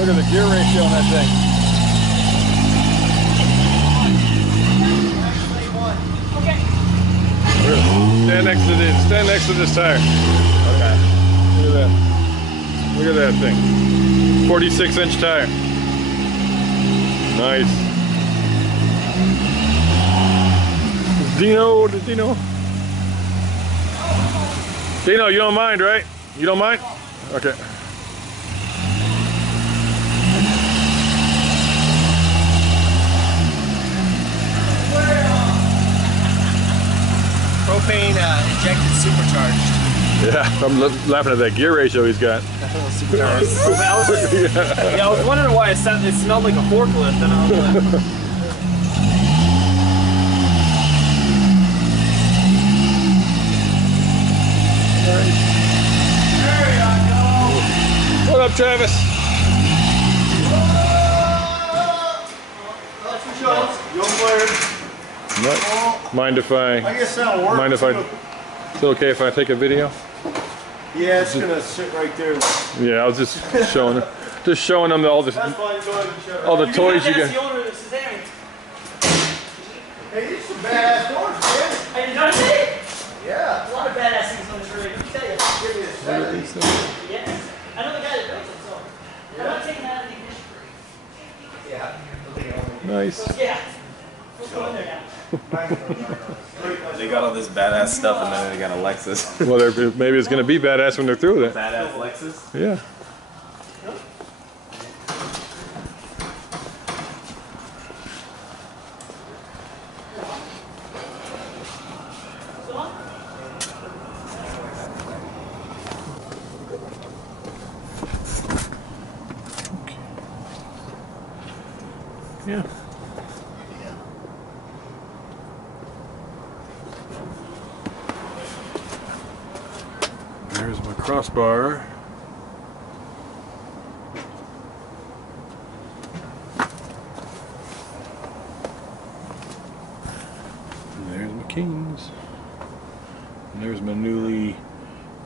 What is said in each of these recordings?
Look at the gear ratio on that thing. Stand next to this tire. Okay. Look at that. Look at that thing. 46-inch tire. Nice. Dino, Dino, you don't mind, right? You don't mind? Okay. Propane injected supercharged. Yeah, I'm laughing at that gear ratio he's got. Supercharged. Yeah, I was wondering why it smelled like a forklift. And I was like, What up, Travis? Mind if I guess that'll work. Mind if I? Is it okay if I take a video? Yeah, it's gonna sit right there. Yeah, I was just showing them, all the That's fine. Go ahead and show it. all the toys you that's got. the owner of the Suzanne. Hey, these are some badass doors, man. Hey, you know what I'm saying? Yeah. A lot of badass things on this rig. Let me tell you. Give me a second. Yes. I know the guy that built it, so I'm not taking that out of the ignition. Yeah. Nice. Yeah. Let's go in there now. They got all this badass stuff and then they got a Lexus. Well, maybe it's going to be badass when they're through with it. Badass Lexus? Yeah. Yeah. There's my crossbar. And there's my Kings. And there's my newly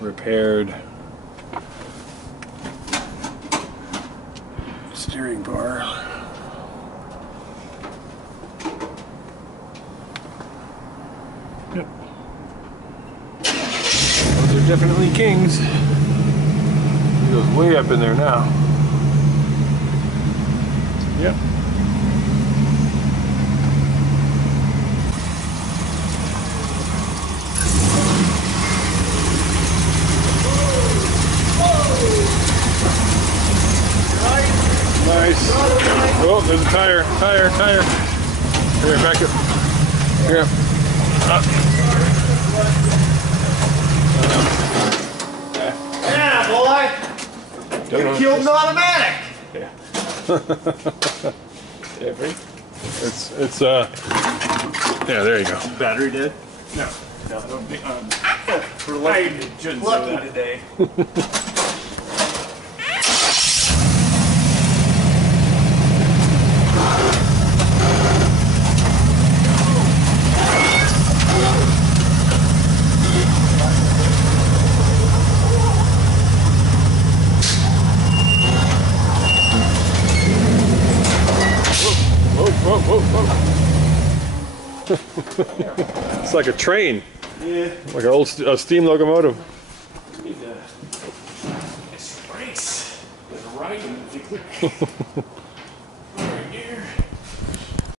repaired steering bar. Yep. Those are definitely Kings. He goes way up in there now. Yep. Nice. Oh, there's a tire. Here, back up. Here. Yeah, boy. You killed an automatic. Yeah. Yeah, there you go. Battery dead? No. We're lucky to say that today. Whoa. It's like a train. Yeah. Like an old steam locomotive. It's race. There's a ride.